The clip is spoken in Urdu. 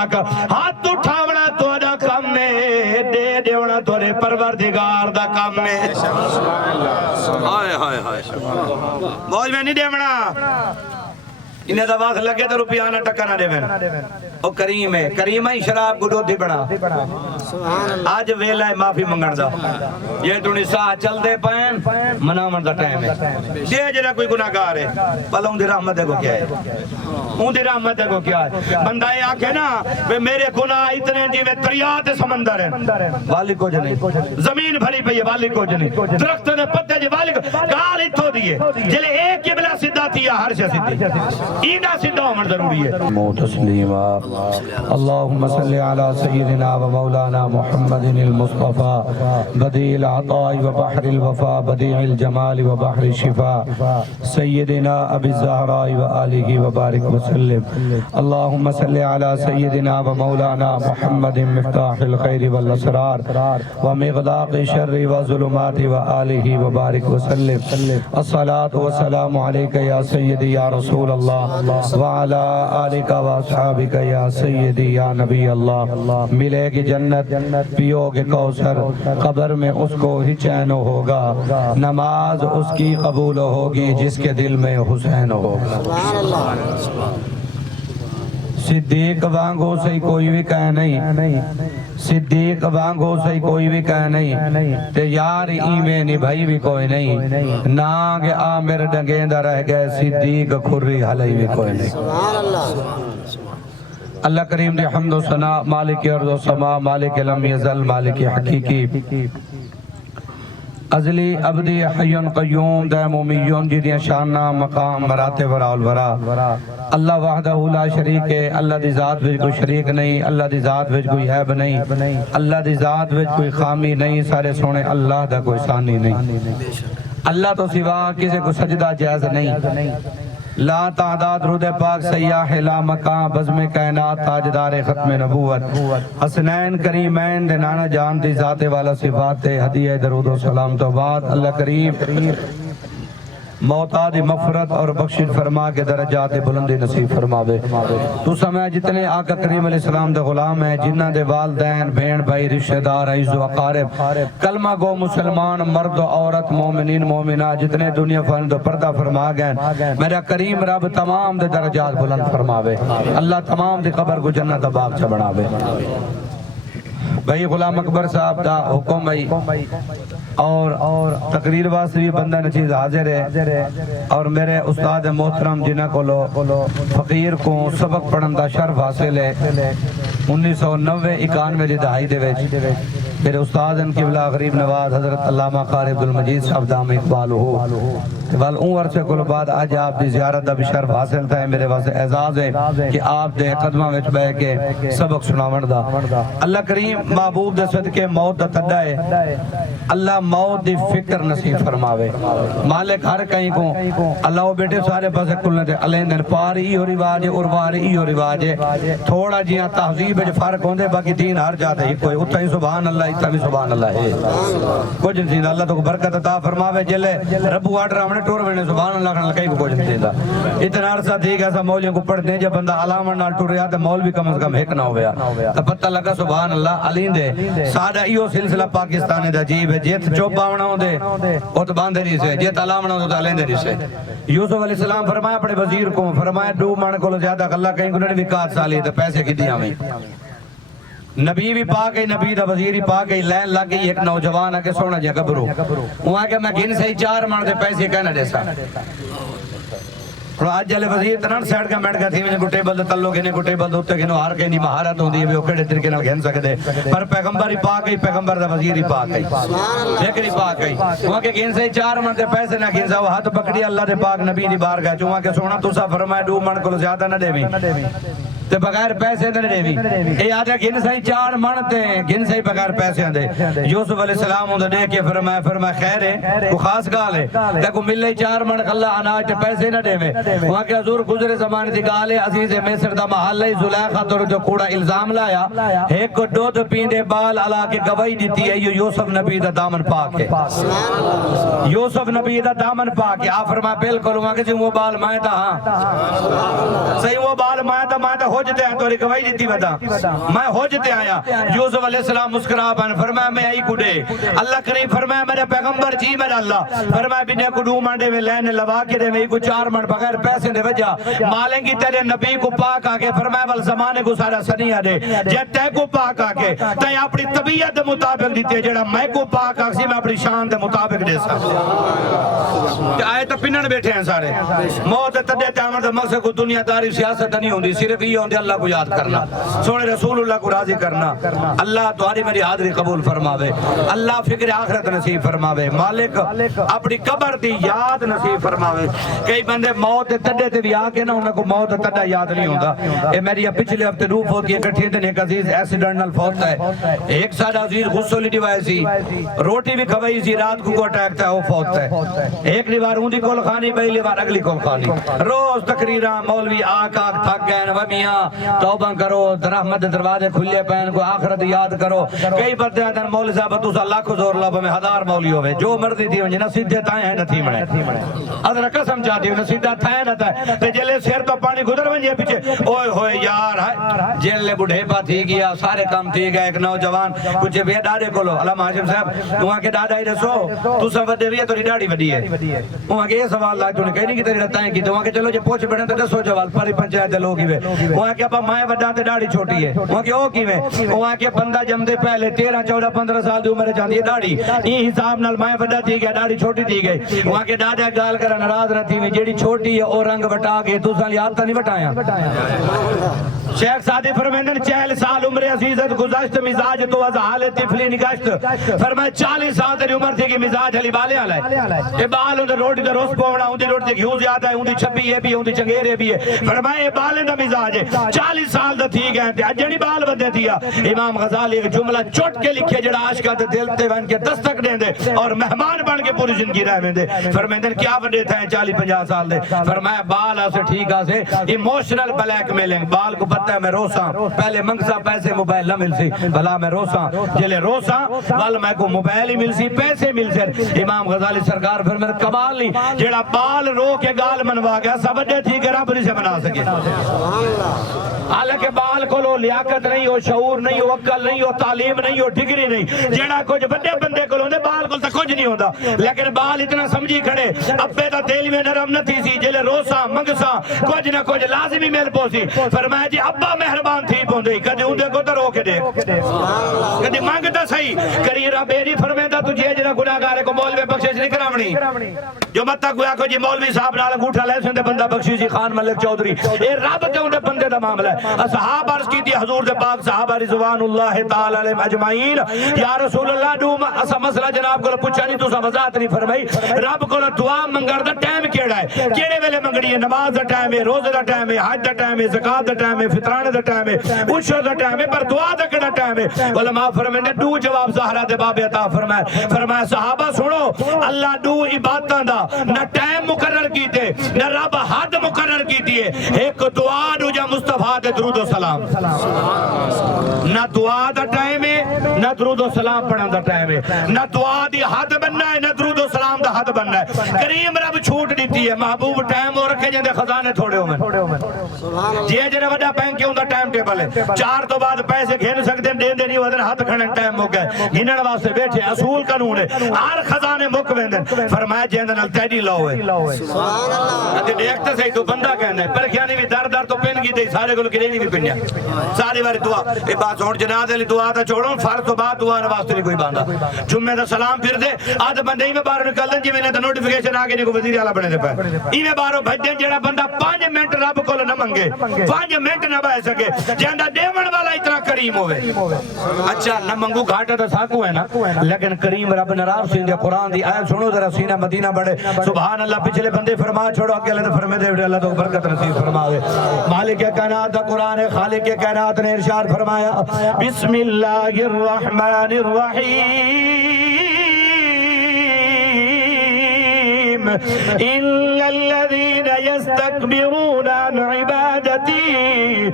پاک ہاتھ اٹھاونا تہاڈا کم ہے دے دیونا تہاڈے پروردگار دا کم ہے ہائے ہائے ہائے موج میں نہیں دیونا انہیں دا وقت لگے تو روپیہ نہ ٹکا نہ دے میں او کریم ہے کریم ہی شراب کو دو دی بڑا آج ویلہ ہے معافی منگن دا یہ تو نساء چل دے پائن منامن دا ٹائم ہے دے جرہ کوئی گناہگار ہے بھلا ان دی رحمت ہے کو کیا ہے ان دی رحمت ہے کو کیا ہے بندہ یہ آکھے نا کہ میرے گناہ اتنے جیوے دریات سمندر ہیں والی کو جنی زمین بھری پہ یہ والی کو جنی درخت نے پتے جی والی کو گال اتھو دیئے جلے ایک قبلہ صدہ تیا ہر شے صدی اینا صدہ عمر ضروری ہے تسلیما اللہم صلی علی سیدنا و مولانا محمد المصطفى بدیع العطاء و بحر الوفا بدیع الجمال و بحر الشفا سیدنا ابی الزہراء و آلہ و بارک وسلم اللہم صلی علی سیدنا و مولانا محمد مفتاح الخیر والاسرار و مغلاق شر و ظلمات و آلہ و بارک وسلم الصلاة والسلام علیکہ یا سیدی یا رسول اللہ وعلا آلکہ و اصحابک یا سیدی یا نبی اللہ ملے گی جنت پیو گے کوثر قبر میں اس کو ہی چین ہوگا نماز اس کی قبول ہوگی جس کے دل میں حسین ہوگا صدیق وانگو سے کوئی بھی کہہ نہیں صدیق وانگو سے کوئی بھی کہہ نہیں تے یار ایمیں نبھائی بھی کوئی نہیں ناگ آمر ڈنگیندہ رہ گئے صدیق کھری حلی بھی کوئی نہیں اللہ کریم دی حمد و ثنا مالک ارض و سما مالک لم یزل مالک حقیقی ازلی ابدی حیون قیوم دائم امیون جدی شانہ مقام مراتب ورال ورا اللہ وحدہ لا شریک ہے اللہ دی ذات وچ کوئی شریک نہیں اللہ دی ذات وچ کوئی عیب نہیں اللہ دی ذات وچ کوئی خامی نہیں سارے سونے اللہ دا کوئی ثانی نہیں اللہ تو سوا کسی کو سجدہ جائز نہیں لا تعداد رود پاک سیاح لا مکان بزم کائنات تاجدار ختم نبوت حسنین کریمین دنانا جان دی ذات والا صفات ہدیہ درود و سلام تو بعد اللہ کریم موتا دی مغفرت اور بخشش فرما کے درجات بلندی نصیب فرماوے تو سمجھ جتنے آقا کریم علیہ السلام دے غلام ہیں جنہ دے والدین بہن بھائی رشتہ دار عزیز و اقارب کلمہ گو مسلمان مرد و عورت مومنین مومنہ جتنے دنیا فن دو پردہ فرما گئے میرا کریم رب تمام دے درجات بلند فرماوے اللہ تمام دے قبر کو جنت باغ بناوے بھائی غلام اکبر صاحب دا حکم بھائی اور تقریر واسطے بھی بندہ نچیز حاضر ہے اور میرے استاد محترم جنہ کو فقیر کو سبق پڑھن دا شرف حاصل ہے 1990-91 دی دہائی دے وچ میرے استاد ان قبلہ غریب نواز حضرت علامہ قاری عبدالمجید صاحب دام اقبال ہو وال اون عرصے کو بعد آج آپ دی زیارت دا بھی شرف حاصل تھا میرے واسطے اعزاز ہے کہ آپ دے قدمہ وچ بہ کے سبق سناون دا اللہ کریم محبوب دے صدقے موت دا تڈا ہے اللہ موت دی فکر نصیب فرماوے مالک ہر کہیں کو اللہ وہ بیٹے سارے پاسے کلنے دے علین دن پاری ای ہو رواج ہے ارواری ای ہو رواج ہے تھوڑا جیاں تحضیب ہے فرق ہوندے باقی دین ہر جاتے ہی کوئی اتھا ہی سبحان اللہ اتھا بھی سبحان اللہ ہے کچھ نہیں اللہ تو برکت عطا فرماوے جلے ربو آٹھ رامنے ٹور وینے سبحان اللہ کرنے کئی کو کچھ نہیں دا اتنا عرصہ ٹھیک ایسا مولیوں کو پڑھتے ہیں جب بندہ علامن نال ٹور رہا تو مول بھی کم از کم ایک نہ ہویا تو پتہ لگا سبحان اللہ علین دے سادہ ایو سلسلہ پاکستانی دا جیب ہے جیت چوب باونا ہوں دے وہ تو باندھے نہیں سے جیت علامن ہوں تو علین دے نہیں سے یوسف علیہ السلام فرمایا اپنے وزیر کو فرمایا دو مان کو زیادہ اللہ کہیں کو نہیں وکات سالی تو پیسے کی دیا میں نبی بھی پا گئی نبی دا وزیر ہی پا گئی لین لگ گئی ایک نوجوان آکے سونا جا گبرو وہاں کہ میں گن سے ہی 4 من دے پیسے کہنا جیسا آج جلے وزیر تنان سیڈ کا میڈ کا تھی میں کو ٹیبل دے تلو گنے کو ٹیبل دوتے گنو ہار کے نہیں مہارت ہوں دی بھی اوکے ڈیتر کے نال گھن سکتے پر پیغمبر ہی پا گئی پیغمبر دا وزیر ہی پا گئی لیکن ہی پا گئی وہاں کہ گن سے ہی 4 من دے پیسے نہ گن سا وہ ہاتھ پکڑی اللہ دے پاک نبی دی بار گئے وہاں کہ سونا تو سا فرمائے 2 من کو زیادہ نہ دے بھی تے بغیر پیسے دے دے بھی اے آجا گن سے 4 من تے گن سے بغیر پیسے دے یوسف علیہ السلام ہوں دے کے فرمایا خیر ہے کو خاص گال ہے تے کو ملے 4 من اللہ اناج تے پیسے نہ دے میں وہاں کہ حضور گزرے زمانے دی گال ہے عزیز مصر دا محلہ زلیخا تو جو کوڑا الزام لایا ایک کو دودھ پیندے بال علا کے گواہی دیتی ہے یوسف نبی دا دامن پاک ہے یوسف نبی دا دامن پاک ہے آپ فرمایا بالکل وہاں کہ وہ بال میں تا ہاں صحیح وہ بال میں تا حج تے تو گواہی دیتی ودا میں حج تے آیا یوسف علیہ السلام مسکرا بن فرمایا میں آئی کڈے اللہ کریم فرمایا میرے پیغمبر جی میرا اللہ فرمایا بنے کڈو مانڈے میں لین لوا کے دے میں کو 4 من بغیر پیسے دے وجہ مالیں گی تیرے نبی کو پاک آکے فرمایا بل زمانے کو سارا سنیا دے جے تے کو پاک آکے تے اپنی طبیعت دے مطابق دیتے ہیں جڑا میں کو پاک آکسی میں اپنی شان دے مطابق دے سکتا آئے تو پنن بیٹھے ہیں سارے موت تدے تعمر دے مقصد کو دنیا داری سیاست نہیں ہوندی صرف یہ ہوندی اللہ کو یاد کرنا سونے رسول اللہ کو راضی کرنا اللہ تمہاری میری حاضری قبول فرماوے اللہ فکر آخرت نصیب فرماوے مالک اپنی قبر دی یاد نصیب فرماوے کئی بندے موت تدے تے بھی آکے نا انہوں کو موت تدہ یاد نہیں ہوتا اے میری پچھلے ہفتے روح ہوتی ہے کٹھی دن ایک عزیز ایکسیڈنٹل فوت ہے ایک سارا عزیز غصو لی ڈیوائی سی روٹی بھی کھوائی سی رات کو اٹیک تھا وہ فوت ہے ایک لیوار ہوندی کول خانی بھائی لیوار اگلی کول خانی روز تقریرہ مولوی آک تھک گئے و میاں توبہ کرو رحمت دروازے کھلے پہن کو آخرت یاد کرو کئی بردے ہیں مولوی صاحب تو اللہ کو زور لابا میں 1000 مولوی ہوئے جو مرضی تھی ونجی نصیدے تائیں ہیں نتھی مڑے ادھر قسم چاہتی ہوں نصیدہ تائیں نہ تائیں تے جلے سیر تو پانی گزر ونجی پیچھے اوئے ہوئے یار ہے جیلے بڑھے پا تھی گیا سارے کام تھی گیا ایک نوجوان کچھ بے ڈاڑے کو لو علامہ حاشم صاحب وہاں کے ڈاڑا ہی رسو تو سب ودے بھی ہے تو ڈاڑی وڈی ہے وہاں کے یہ سوال لائے تو نے کہی نہیں کہ تیری رتائیں کی تو وہاں کے چلو جے پوچھ بڑھیں تو دسو جوال پاری پنچایت لوگی وے وہاں کے اپا مائیں وڈا تے ڈاڑی چھوٹی ہے وہاں کے او کی وے وہاں کے بندہ جم دے پہلے 13 14 15 سال دی عمر چاندی ہے ڈاڑی یہ حساب نال مائیں وڈا تھی گیا ڈاڑی چھوٹی تھی گئی وہاں کے ڈاڑا گال کر ناراض رہتی میں جیڑی چھوٹی ہے او رنگ وٹا کے تو سال یاد تا نہیں وٹایا شیخ سادی فرمیندن 40 سال عمر عزیزت گزشت مزاج تو از حال طفلی نگشت فرمائے 40 سال تیری عمر تھی کہ مزاج علی بالے آلائے اے بال اندر روٹی در روز پوڑا ہوندی روٹی تھی گھیو زیادہ ہے ہوندی چھپی ہے بھی ہوندی چنگیرے بھی ہے فرمائے اے بال اندر مزاج ہے 40 سال دا تھی گئے تھے اجنی بال بدے تھیا امام غزالی ایک جملہ چوٹ کے لکھے جڑا عاشقہ دے دل تے ون کے دستک دیں دے اور مہمان بن کے پوری زندگی رہ میں دے فرمیندن کیا وڈے تھے 40-50 سال دے فرمایا بال آسے ٹھیک آسے ایموشنل بلیک میلنگ بال کو پتہ ہے میں روساں پہلے منگسا پیسے موبائل نہ مل سی بھلا میں روساں جلے روساں وال میں کو موبائل ہی مل سی پیسے مل سی امام غزالی سرکار پھر میرے کمال نہیں جڑا بال رو کے گال منوا گیا سبجے تھی کہ رب نہیں سے بنا سکے حالانکہ بال کو لو لیاقت نہیں ہو شعور نہیں ہو عقل نہیں ہو تعلیم نہیں ہو ڈگری نہیں جڑا کچھ بڑے بندے کو لوندے بال کو تو کچھ نہیں ہوتا لیکن بال اتنا سمجھی کھڑے ابے دا دل میں نرم نہ تھی سی جلے روساں منگساں کچھ نہ کچھ لازمی مل پوسی فرمایا جی ابا مہربان تھی پوندی کدی اندے کو تو رو کے دے کدی مانگتا صحیح کریرہ بیری فرمیندہ تجھے جنہ گناہگارے کو مولوی بخشش نہیں کراونی جو مت تک گویا کو جی مولوی صاحب نال انگوٹھا لے سندے بندہ بخشیشی خان ملک چودھری اے رب تے اندے بندے دا معاملہ ہے اصحاب عرض کی تھی حضور دے پاک صحابہ رضوان اللہ تعالی علیہم اجمعین یا رسول اللہ دوم اسا مسئلہ جناب کو پوچھا نہیں تو سا وضاحت نہیں فرمائی رب کو دعا منگڑ دا ٹائم کیڑا ہے کیڑے ویلے منگڑی ہے نماز دا ٹائم ہے روزے دا ٹائم ہے حج دا ٹائم ہے زکات دا ٹائم ہے فطرانے دا ٹائم ہے عشر دا ٹائم ہے پر دعا دا کیڑا ٹائم ہے علماء فرمائے دو جواب زہرا دے باب عطا فرمایا صحابہ سنو اللہ دو عبادتاں دا نہ ٹائم مقرر کیتے نہ رب حد مقرر کیتی ہے ایک دعا دو جا مصطفیٰ دے درود و سلام نہ دعا دا ٹائم ہے نہ درود و سلام پڑھن دا ٹائم ہے نہ دعا دی حد بننا ہے نہ درود و سلام دا حد بننا ہے کریم رب چھوٹ دیتی ہے محبوب ٹائم ہو رکھے جندے خزانے تھوڑے ہوئے جی جنہ وڈا بینک کے اندر ٹائم ٹیبل ہے 4 تو بعد پیسے گھن سکتے ہیں دین دینی ودر ہاتھ کھڑن ٹائم ہو گئے گھنن واسطے بیٹھے اصول قانون ہے ہر خزانے مک ویندن فرمایا جیندے نال تیڈی لو ہے سبحان اللہ تے دیکھتے صحیح تو بندہ کہندا ہے پر کھانی بھی در در تو پین کی تے سارے کو کرے نہیں بھی پنیا ساری بار دعا اے بات ہون جنازے لی دعا تا چھوڑو فرض تو بعد دعا واسطے نہیں کوئی باندا جمعے دا سلام پھر دے آدھ بندے ہی میں باہر نکلن جی میں نے نوٹیفیکیشن آ کے نہیں کو وزیر اعلی بنے دے پے ای میں باہروں بھجن جڑا بندہ 5 منٹ رب کول نہ منگے 5 منٹ نہ بہ سکے جیندا دیون والا اتنا کریم ہوے اچھا نہ منگو گھاٹا تے ساکو ہے نا لیکن کریم رب ناراض سین دے قرآن دی آیت سنو ذرا سینہ مدینہ بڑے سبحان اللہ پچھلے بندے فرما چھوڑو اکیلے تے فرمے دے اللہ تو برکت نصیب فرما دے مالک کائنات دا قرآن خالق کائنات نے ارشاد فرمایا بسم اللہ الرحمن الرحیم ان الذين يستكبرون عن عبادتي